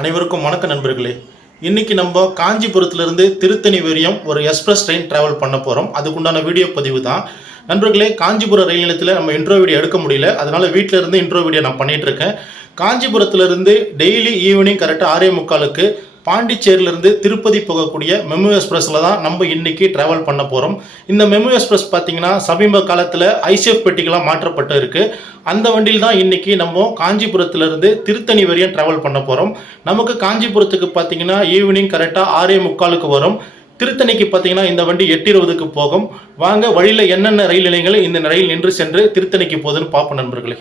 அனைவருக்கும் வணக்க நண்பர்களே. இன்னைக்கு நம்ம காஞ்சிபுரத்திலிருந்து திருத்தணி வரையும் ஒரு எக்ஸ்பிரஸ் ட்ரெயின் டிராவல் பண்ண போகிறோம். அதுக்குண்டான வீடியோ பதிவு தான் நண்பர்களே. காஞ்சிபுரம் ரயில் நிலையத்தில் நம்ம இன்ட்ரோ வீடியோ எடுக்க முடியல, அதனால வீட்டில் இருந்து இன்ட்ரோ வீடியோ நான் பண்ணிட்டு இருக்கேன். காஞ்சிபுரத்திலிருந்து டெய்லி ஈவினிங் கரெக்டாக 6:45 பாண்டிச்சேரியிலிருந்து திருப்பதி போகக்கூடிய மெமு எக்ஸ்பிரஸில் தான் நம்ம இன்னைக்கு டிராவல் பண்ண போகிறோம். இந்த மெமு எக்ஸ்பிரஸ் பார்த்தீங்கன்னா சமீப காலத்தில் ஐசிஎஃப் பெட்டிகளாக மாற்றப்பட்டு இருக்கு. அந்த வண்டியில் தான் இன்னைக்கு நம்ம காஞ்சிபுரத்திலிருந்து திருத்தணி வரையும் டிராவல் பண்ண போகிறோம். நமக்கு காஞ்சிபுரத்துக்கு பார்த்தீங்கன்னா ஈவினிங் கரெக்டாக 6:45 வரும். திருத்தணிக்கு பார்த்தீங்கன்னா இந்த வண்டி 8:20 போகும். வாங்க வழியில் என்னென்ன ரயில் நிலையங்கள் இந்த ரயில் நின்று சென்று திருத்தணிக்கு போகுதுன்னு பார்ப்போம் நண்பர்களே.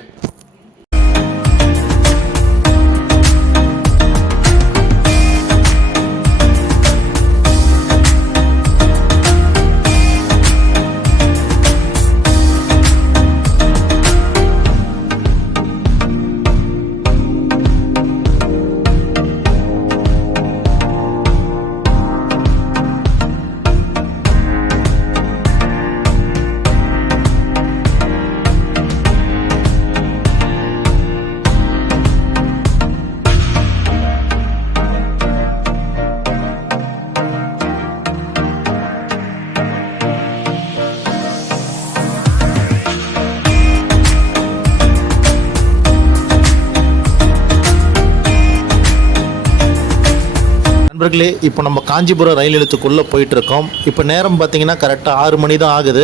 நண்பர்களே, இப்போ நம்ம காஞ்சிபுரம் ரயில் நிலையத்துக்குள்ளே போயிட்டுருக்கோம். இப்போ நேரம் பார்த்தீங்கன்னா கரெக்டாக 6 மணி தான் ஆகுது.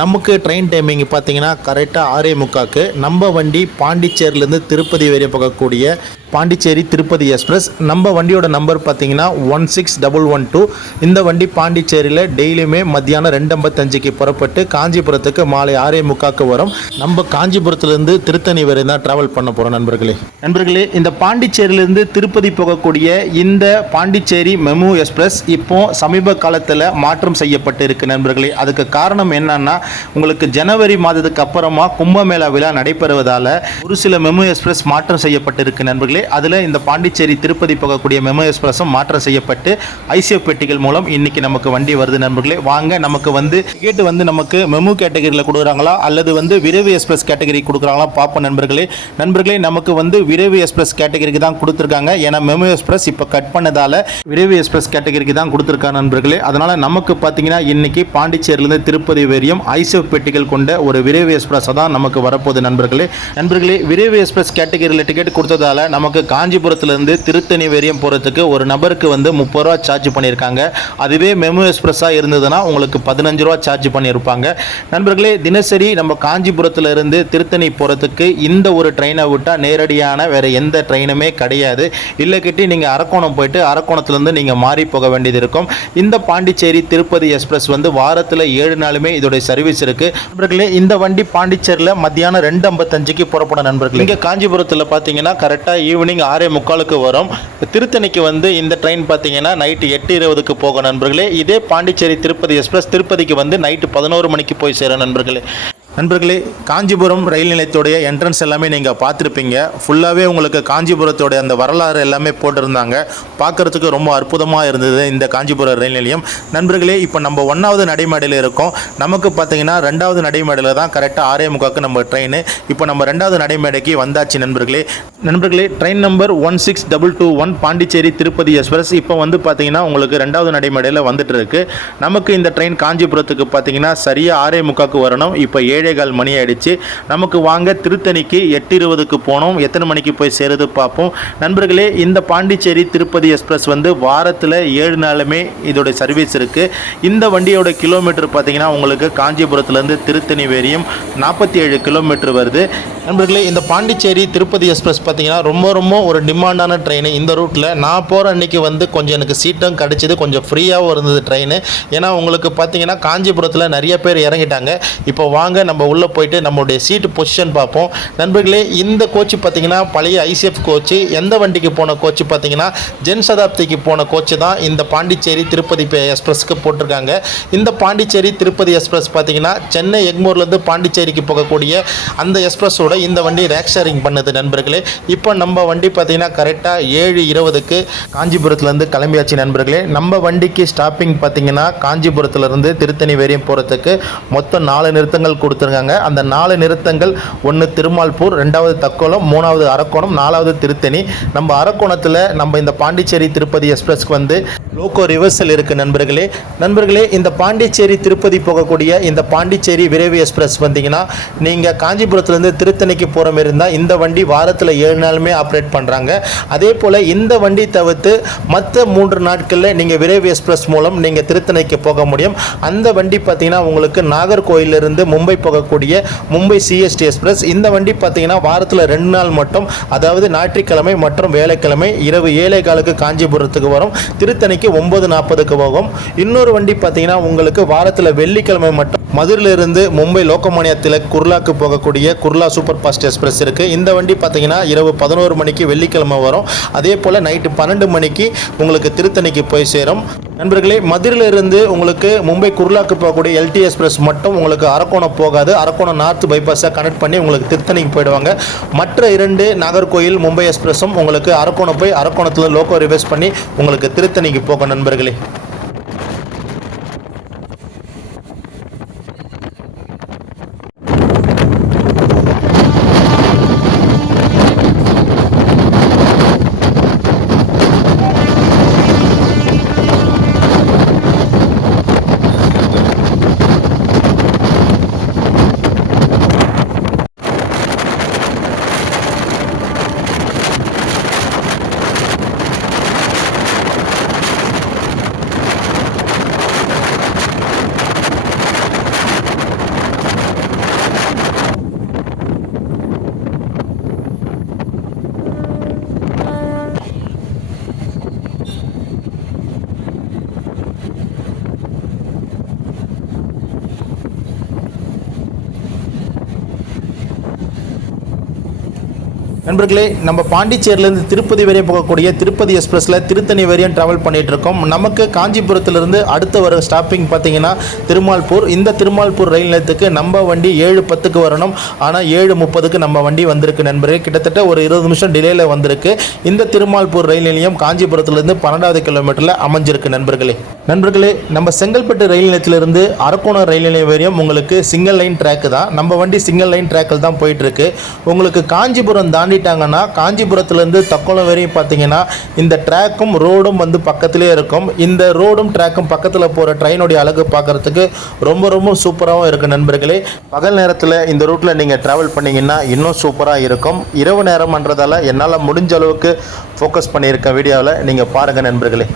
நமக்கு ட்ரெயின் டைமிங் பார்த்தீங்கன்னா கரெக்டாக 6:45. நம்ம வண்டி பாண்டிச்சேரியிலேருந்து திருப்பதி வரை போகக்கூடிய பாண்டிச்சேரி திருப்பதி எக்ஸ்பிரஸ். நம்ம வண்டியோட நம்பர் பார்த்தீங்கன்னா 16112. இந்த வண்டி பாண்டிச்சேரியில் டெய்லியுமே மத்தியானம் 2:55 புறப்பட்டு காஞ்சிபுரத்துக்கு மாலை 6:45 வரும். நம்ம காஞ்சிபுரத்துலேருந்து திருத்தணி வரை தான் ட்ராவல் பண்ண போகிறோம் நண்பர்களே. இந்த பாண்டிச்சேரியிலேருந்து திருப்பதி போகக்கூடிய இந்த பாண்டிச்சேரி மெமு எக்ஸ்பிரஸ் இப்போ சமீப காலத்தில் மாற்றம் செய்யப்பட்டு இருக்கு நண்பர்களே. அதுக்கு காரணம் என்னன்னா, உங்களுக்கு ஜனவரி மாதத்துக்கு அப்புறமா கும்பமேளா விழா நடைபெறுவதால் ஒரு சில மெமு எக்ஸ்பிரஸ் மாற்றம் செய்யப்பட்டு இருக்கு நண்பர்களே. அதில் இந்த பாண்டிச்சேரி திருப்பதி போகக்கூடிய மெமு எக்ஸ்பிரஸும் மாற்றம் செய்யப்பட்டு ஐசிஎஃப் பெட்டிகள் மூலம் இன்னைக்கு நமக்கு வண்டி வருது நண்பர்களே. வாங்க, நமக்கு டிக்கெட் நமக்கு மெமு கேட்டகரியில் கொடுக்குறாங்களா அல்லது விரைவு எக்ஸ்பிரஸ் கேட்டகரி கொடுக்குறாங்களா பார்ப்போம் நண்பர்களே. நமக்கு விரைவு எக்ஸ்பிரஸ் கேட்டகரிக்கு தான் கொடுத்துருக்காங்க. ஏன்னா மெமு எக்ஸ்பிரஸ் இப்போ கட் பண்ணதால விரைவு எக்ஸ்பிரஸ் கேட்டகரிக்கு தான் கொடுத்துருக்காங்க நண்பர்களே. அதனால நமக்கு பார்த்தீங்கன்னா இன்னைக்கு பாண்டிச்சேரியிலிருந்து திருப்பதி வரையும் ஐசிஎஃப் பெட்டிகள் கொண்ட ஒரு விரைவு எக்ஸ்பிரஸ் தான் நமக்கு வரப்போகுது நண்பர்களே. விரைவு எக்ஸ்பிரஸ் கேட்டகரியில் டிக்கெட் கொடுத்ததால நமக்கு காஞ்சிபுரத்திலிருந்து திருத்தணி வரையும் போகிறதுக்கு ஒரு நபருக்கு 30 ரூபா சார்ஜ் பண்ணியிருக்காங்க. அதுவே மெமு எக்ஸ்பிரஸாக இருந்ததுன்னா உங்களுக்கு 15 ரூபா சார்ஜ் பண்ணியிருப்பாங்க நண்பர்களே. தினசரி நம்ம காஞ்சிபுரத்திலிருந்து திருத்தணி போகிறதுக்கு இந்த ஒரு ட்ரெயினை விட்டால் நேரடியான வேறு எந்த ட்ரெயினுமே கிடையாது. இல்லை கிட்டி நீங்கள் அரக்கோணம் போயிட்டு அரக்கோணத்துலேருந்து நீங்கள் மாறி போக வேண்டியது இருக்கும். இந்த பாண்டிச்சேரி திருப்பதி எக்ஸ்பிரஸ் வாரத்தில் 7 நாளுமே இதோடைய சர்வீஸ் இருக்குது நண்பர்களே. இந்த வண்டி பாண்டிச்சேரியில் மத்தியானம் 2:55 புறப்படும் நண்பர்களே. இங்கே காஞ்சிபுரத்தில் பார்த்தீங்கன்னா கரெக்டாக ஈவினிங் 6:45 வரும். திருத்தணிக்கு இந்த ட்ரெயின் பார்த்தீங்கன்னா நைட்டு 8:20 போகும் நண்பர்களே. இதே பாண்டிச்சேரி திருப்பதி எக்ஸ்பிரஸ் திருப்பதிக்கு நைட்டு 11 மணிக்கு போய் சேரும் நண்பர்களே. காஞ்சிபுரம் ரயில் நிலையத்துடைய என்ட்ரன்ஸ் எல்லாமே நீங்கள் பார்த்துருப்பீங்க. ஃபுல்லாகவே உங்களுக்கு காஞ்சிபுரத்தோடைய அந்த வரலாறு எல்லாமே போட்டிருந்தாங்க. பார்க்குறதுக்கு ரொம்ப அற்புதமாக இருந்தது இந்த காஞ்சிபுரம் ரயில் நிலையம் நண்பர்களே. இப்போ நம்ம 1வது நடைமேடையில் இருக்கோம். நமக்கு பார்த்தீங்கன்னா 2வது நடைமேடையில் தான் கரெக்டாக 6:45 நம்ம ட்ரெயின். இப்போ நம்ம 2வது நடைமேடைக்கு வந்தாச்சு நண்பர்களே. Train number 16221 Pondicherry Tirupati express இப்போ பார்த்தீங்கன்னா உங்களுக்கு 2வது நடைமேடையில் வந்துட்டு இருக்கு. நமக்கு இந்த ட்ரெயின் காஞ்சிபுரத்துக்கு பார்த்தீங்கன்னா சரியாக 6:45 வரணும். இப்போ 7:15 மணி ஆயிடுச்சு. நமக்கு வாங்க திருத்தணிக்கு 8:20 போனோம். எத்தனை மணிக்கு போய் சேருது பார்ப்போம் நண்பர்களே. இந்த பாண்டிச்சேரி திருப்பதி எக்ஸ்பிரஸ் வாரத்தில் 7 நாளுமே இதோட சர்வீஸ் இருக்குது. இந்த வண்டியோட கிலோமீட்டர் பார்த்தீங்கன்னா உங்களுக்கு காஞ்சிபுரத்துலேருந்து திருத்தணி வரையும் 47 கிலோமீட்டர் வருது நண்பர்களே. இந்த பாண்டிச்சேரி திருப்பதி எக்ஸ்பிரஸ் பார்த்தீங்கன்னா ரொம்ப ஒரு டிமாண்டான ட்ரெயின். இந்த ரூட்டில் நான் போகிற அன்றைக்கி கொஞ்சம் எனக்கு சீட்டும் கிடச்சிது, கொஞ்சம் ஃப்ரீயாகவும் இருந்தது ட்ரெயின். ஏன்னா உங்களுக்கு பார்த்தீங்கன்னா காஞ்சிபுரத்தில் நிறைய பேர் இறங்கிட்டாங்க. இப்போ வாங்க நம்ம உள்ளே போயிட்டு நம்மளுடைய சீட்டு பொசிஷன் பார்ப்போம் நண்பர்களே. இந்த கோச்சு பார்த்தீங்கன்னா பழைய ஐசிஎஃப் கோச்சு. எந்த வண்டிக்கு போன கோச்சு பார்த்தீங்கன்னா ஜென் சதாப்திக்கு போன கோச்சு தான் இந்த பாண்டிச்சேரி திருப்பதி எக்ஸ்பிரஸ்க்கு போட்டிருக்காங்க. இந்த பாண்டிச்சேரி திருப்பதி எக்ஸ்பிரஸ் பார்த்தீங்கன்னா சென்னை எக்மோர்லேருந்து பாண்டிச்சேரிக்கு போகக்கூடிய அந்த எக்ஸ்பிரஸோட இந்த வண்டி ரேக் ஷேரிங் பண்ணுது நண்பர்களே. இப்போ நம்ம வண்டி பார்த்தீங்கன்னா கரெக்டாக 7:20 காஞ்சிபுரத்துலேருந்து கிளம்பியாச்சு நண்பர்களே. நம்ம வண்டிக்கு ஸ்டாப்பிங் பார்த்தீங்கன்னா காஞ்சிபுரத்துலேருந்து திருத்தணி வரையும் போகிறதுக்கு மொத்தம் 4 நிறுத்தங்கள் கொடுத்து கொடுத்துருக்காங்க. அந்த 4 நிறுத்தங்கள், 1 திருமால்பூர், 2வது தக்கோலம், 3வது அரக்கோணம், 4வது திருத்தணி. நம்ம அரக்கோணத்தில் நம்ம இந்த பாண்டிச்சேரி திருப்பதி எக்ஸ்பிரஸ்க்கு வந்து லோக்கோ ரிவர்சல் இருக்குது நண்பர்களே. இந்த பாண்டிச்சேரி திருப்பதி போகக்கூடிய இந்த பாண்டிச்சேரி விரைவு எக்ஸ்பிரஸ் வந்தீங்கன்னா நீங்கள் காஞ்சிபுரத்துலேருந்து திருத்தணிக்கு போகிற மாதிரி இருந்தால் இந்த வண்டி வாரத்தில் 7 நாளுமே ஆப்ரேட் பண்ணுறாங்க. அதே போல் இந்த வண்டி தவிர்த்து மற்ற 3 நாட்களில் நீங்கள் விரைவு எக்ஸ்பிரஸ் மூலம் நீங்கள் திருத்தணிக்கு போக முடியும். அந்த வண்டி பார்த்தீங்கன்னா உங்களுக்கு நாகர்கோயிலிருந்து மும்பை போகக்கூடிய மும்பை சிஎஸ்டி எக்ஸ்பிரஸ். இந்த வண்டி பார்த்தீங்கன்னா வாரத்தில் 2 நாள் மட்டும், அதாவது ஞாயிற்றுக்கிழமை மற்றும் வேலைக்கிழமை இரவு 7:15 காஞ்சிபுரத்துக்கு வரும். திருத்தணிக்கு 9:40 போகும். இன்னொரு வண்டி பார்த்தீங்கன்னா உங்களுக்கு வாரத்தில் வெள்ளிக்கிழமை மட்டும் மதுரையிலிருந்து மும்பை லோகமானியா திலக் குர்லாக்கு போகக்கூடிய குர்லா சூப்பர் ஃபாஸ்ட் எக்ஸ்பிரஸ் இருக்குது. இந்த வண்டி பார்த்தீங்கன்னா இரவு 11 மணிக்கு வெள்ளிக்கிழமை வரும். அதே போல் நைட்டு 12 மணிக்கு உங்களுக்கு திருத்தணிக்கு போய் சேரும். நண்பர்களே, மதுரையிலிருந்து உங்களுக்கு மும்பை குர்லாக்கு போகக்கூடிய எல்டி எக்ஸ்பிரஸ் மட்டும் உங்களுக்கு அரக்கோணம் போகாது. அரக்கோணம் நார்த் பைபாஸை கனெக்ட் பண்ணி உங்களுக்கு திருத்தணிக்கு போயிடுவாங்க. மற்ற 2 நாகர்கோயில் மும்பை எக்ஸ்பிரஸும் உங்களுக்கு அரக்கோணம் போய் அரக்கோணத்தில் லோக்கோ ரிவர்ஸ் பண்ணி உங்களுக்கு திருத்தணிக்கு போகும் நண்பர்களே. நண்பர்களே, நம்ம பாண்டிச்சேரியிலேருந்து திருப்பதி வரையும் போகக்கூடிய திருப்பதி எக்ஸ்பிரஸில் திருத்தணி வரையும் ட்ராவல் பண்ணிகிட்டு இருக்கோம். நமக்கு காஞ்சிபுரத்திலிருந்து அடுத்த வர ஸ்டாப்பிங் பார்த்தீங்கன்னா திருமால்பூர். இந்த திருமால்பூர் ரயில் நிலையத்துக்கு நம்ம வண்டி 7:10 வரணும். ஆனால் 7:30 நம்ம வண்டி வந்திருக்கு நண்பர்களே. கிட்டத்தட்ட ஒரு 20 நிமிஷம் டிலேயில் வந்திருக்கு. இந்த திருமால்பூர் ரயில் நிலையம் காஞ்சிபுரத்திலிருந்து 12வது கிலோமீட்டரில் அமைஞ்சிருக்கு நண்பர்களே, நம்ம செங்கல்பட்டு ரயில் நிலையத்திலிருந்து அரக்கோணம் ரயில் நிலையம் வரையும் உங்களுக்கு சிங்கிள் லைன் ட்ராக் தான். நம்ம வண்டி சிங்கிள் லைன் ட்ராக்கில் தான் போயிட்டுருக்கு. உங்களுக்கு காஞ்சிபுரம் தாண்டிட்டாங்கன்னா காஞ்சிபுரத்துலேருந்து தக்கோலம் வரையும் பார்த்தீங்கன்னா இந்த ட்ராக்கும் ரோடும் வந்து பக்கத்திலே இருக்கும். இந்த ரோடும் ட்ராக்கும் பக்கத்தில் போகிற ட்ரெயினுடைய அழகு பார்க்குறதுக்கு ரொம்ப சூப்பராகவும் இருக்குது நண்பர்களே. பகல் நேரத்தில் இந்த ரூட்டில் நீங்கள் ட்ராவல் பண்ணிங்கன்னா இன்னும் சூப்பராக இருக்கும். இரவு நேரம்ன்றதால என்னால் முடிஞ்ச அளவுக்கு ஃபோக்கஸ் பண்ணியிருக்கேன் வீடியோவில். நீங்கள் பாருங்கள் நண்பர்களே.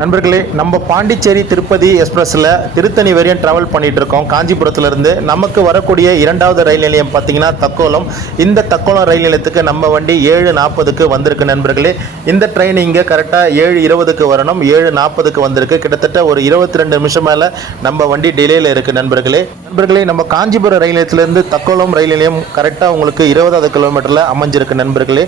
நண்பர்களே, நம்ம பாண்டிச்சேரி திருப்பதி எக்ஸ்பிரஸில் திருத்தணி வரையும் ட்ராவல் பண்ணிகிட்டு இருக்கோம். காஞ்சிபுரத்துலேருந்து நமக்கு வரக்கூடிய 2வது ரயில் நிலையம் பார்த்திங்கன்னா தக்கோலம். இந்த தக்கோலம் ரயில் நிலையத்துக்கு நம்ம வண்டி 7:40 வந்திருக்கு நண்பர்களே. இந்த ட்ரெயின் இங்கே கரெக்டாக 7:20 வரணும். 7:40 வந்திருக்கு. கிட்டத்தட்ட ஒரு 22 நிமிஷம் மேலே நம்ம வண்டி டிலேயில் இருக்குது நண்பர்களே. நம்ம காஞ்சிபுரம் ரயில் நிலையத்திலேருந்து தக்கோலம் ரயில் நிலையம் கரெக்டாக உங்களுக்கு 20வது கிலோமீட்டரில் அமைஞ்சிருக்கு நண்பர்களே.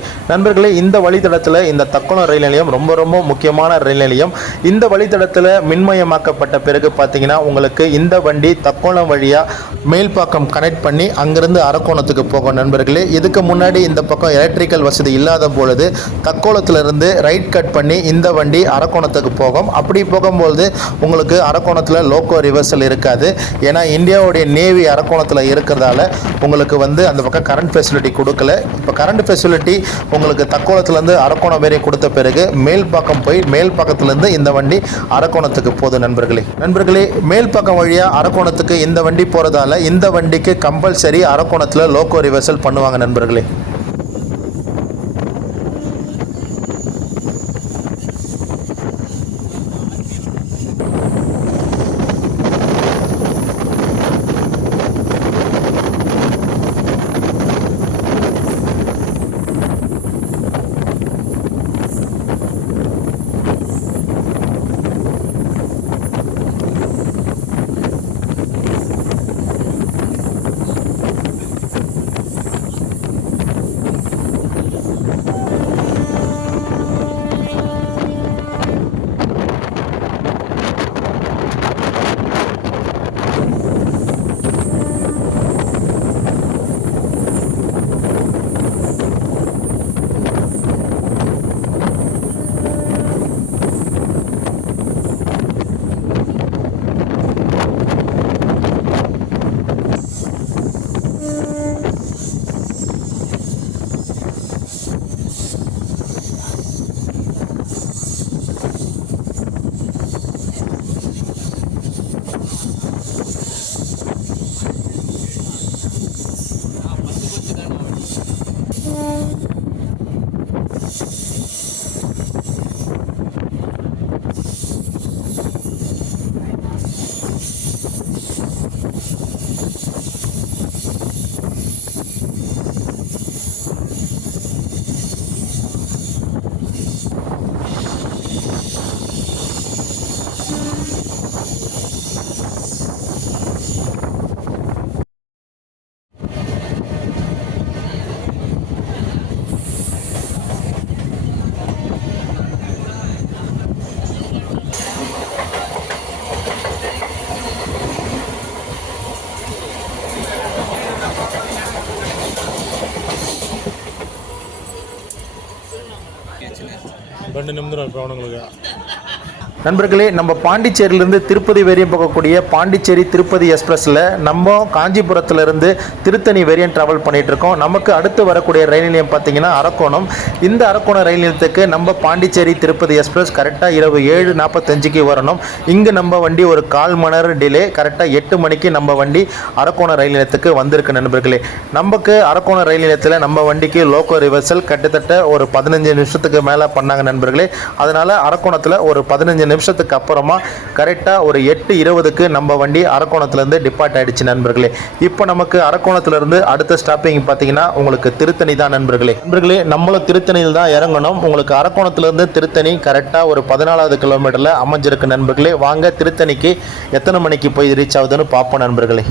இந்த வழித்தடத்தில் இந்த தக்கோலம் ரயில் நிலையம் ரொம்ப முக்கியமான ரயில் நிலையம். இந்த வழித்தடத்தில் மின்மயமாக்கப்பட்ட பிறகு பார்த்தீங்கன்னா உங்களுக்கு இந்த வண்டி தக்கோணம் வழியாக மேல்பாக்கம் கனெக்ட் பண்ணி அங்கிருந்து அரக்கோணத்துக்கு போகும் நண்பர்களே. இதுக்கு முன்னாடி இந்த பக்கம் எலக்ட்ரிக்கல் வசதி இல்லாத பொழுது தக்கோணத்திலிருந்து ரைட் கட் பண்ணி இந்த வண்டி அரக்கோணத்துக்கு போகும். அப்படி போகும்போது உங்களுக்கு அரக்கோணத்தில் லோக்கோ ரிவர்சல் இருக்காது. ஏன்னா இந்தியாவுடைய நேவி அரக்கோணத்தில் இருக்கிறதால உங்களுக்கு அந்த பக்கம் கரண்ட் ஃபெசிலிட்டி கொடுக்கல. இப்போ கரண்ட் ஃபெசிலிட்டி உங்களுக்கு தக்கோணத்துலேருந்து அரக்கோணம் வரை கொடுத்த பிறகு மேல்பாக்கம் போய் மேல்பாக்கத்திலேருந்து இந்த வண்டி அரக்கோணத்துக்கு போகுது நண்பர்களே. மேல்பாக்கம் வழியாக அரக்கோணத்துக்கு இந்த வண்டி போகிறதால இந்த வண்டிக்கு கம்பல்சரி அரக்கோணத்தில் லோக்கோ ரிவர்சல் பண்ணுவாங்க நண்பர்களே. நண்பர்களே, நம்ம பாண்டிச்சேரியிலிருந்து திருப்பதி வரையும் போகக்கூடிய பாண்டிச்சேரி திருப்பதி எக்ஸ்பிரஸில் நம்ம காஞ்சிபுரத்திலிருந்து திருத்தணி வரையும் ட்ராவல் பண்ணிகிட்டு இருக்கோம். நமக்கு அடுத்து வரக்கூடிய ரயில் நிலையம் பார்த்தீங்கன்னா அரக்கோணம். இந்த அரக்கோணம் ரயில் நிலையத்துக்கு நம்ம பாண்டிச்சேரி திருப்பதி எக்ஸ்பிரஸ் கரெக்டாக இரவு 7:45 வரணும். இங்கே நம்ம வண்டி ஒரு 1/4 மணி நேரம் டிலே, கரெக்டாக 8 மணிக்கு நம்ம வண்டி அரக்கோணம் ரயில் நிலையத்துக்கு வந்திருக்கு நண்பர்களே. நமக்கு அரக்கோணம் ரயில் நிலையத்தில் நம்ம வண்டிக்கு லோக்கோ ரிவர்சல் கிட்டத்தட்ட ஒரு 15 நிமிஷத்துக்கு மேலே பண்ணாங்க நண்பர்களே. அதனால் அரக்கோணத்தில் ஒரு 15 நிமிஷத்துக்கு அப்புறமா கரெக்டாக ஒரு 8:20க்கு நம்ம வண்டி அரக்கோணத்துலேருந்து டிபார்ட் ஆகிடுச்சு நண்பர்களே. இப்போ நமக்கு அரக்கோணத்துலேருந்து அடுத்த ஸ்டாப்பிங் பார்த்தீங்கன்னா உங்களுக்கு திருத்தணி தான் நண்பர்களே. நம்மளும் திருத்தணியில் தான் இறங்கணும். உங்களுக்கு அரக்கோணத்துலேருந்து திருத்தணி கரெக்டாக ஒரு 14வது கிலோமீட்டரில் அமைஞ்சிருக்கு நண்பர்களே. வாங்க திருத்தணிக்கு எத்தனை மணிக்கு போய் ரீச் ஆகுதுன்னு பார்ப்போம் நண்பர்களே.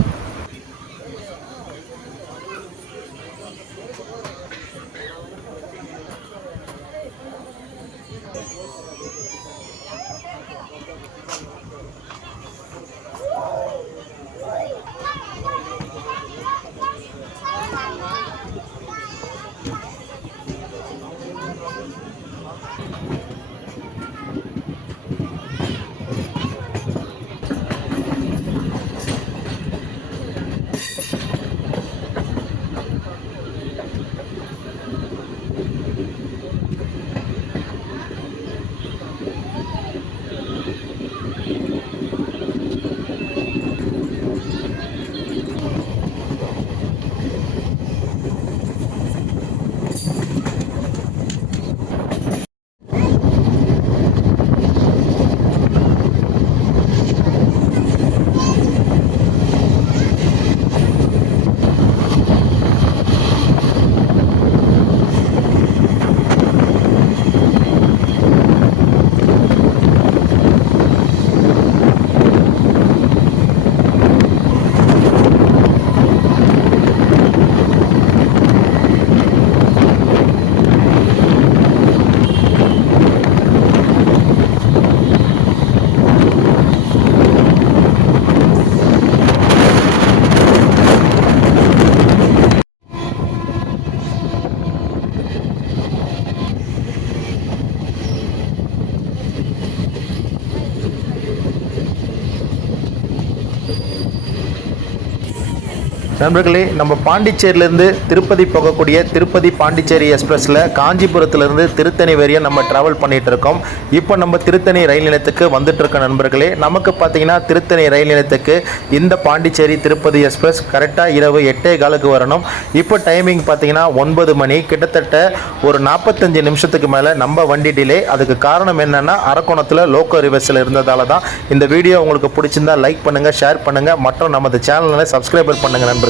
நண்பர்களே, நம்ம பாண்டிச்சேரியிலேருந்து திருப்பதி போகக்கூடிய திருப்பதி பாண்டிச்சேரி எக்ஸ்பிரஸில் காஞ்சிபுரத்துலேருந்து திருத்தணி வரையும் நம்ம ட்ராவல் பண்ணிகிட்டு இருக்கோம். இப்போ நம்ம திருத்தணி ரயில் நிலையத்துக்கு வந்துட்டு இருக்க நண்பர்களே, நமக்கு பார்த்தீங்கன்னா திருத்தணி ரயில் நிலையத்துக்கு இந்த பாண்டிச்சேரி திருப்பதி எக்ஸ்பிரஸ் கரெக்டாக இரவு 8:15 வரணும். இப்போ டைமிங் பார்த்தீங்கன்னா 9 மணி. கிட்டத்தட்ட ஒரு 45 நிமிஷத்துக்கு மேலே நம்ம வண்டி டிலே. அதுக்கு காரணம் என்னென்னா அரக்கோணத்தில் லோக்கல் ரிவர்ஸில் இருந்ததால தான். இந்த வீடியோ உங்களுக்கு பிடிச்சிருந்தா லைக் பண்ணுங்கள், ஷேர் பண்ணுங்கள் மற்றும் நமது சேனலை சப்ஸ்கிரைபர் பண்ணுங்கள் நண்பர்களே.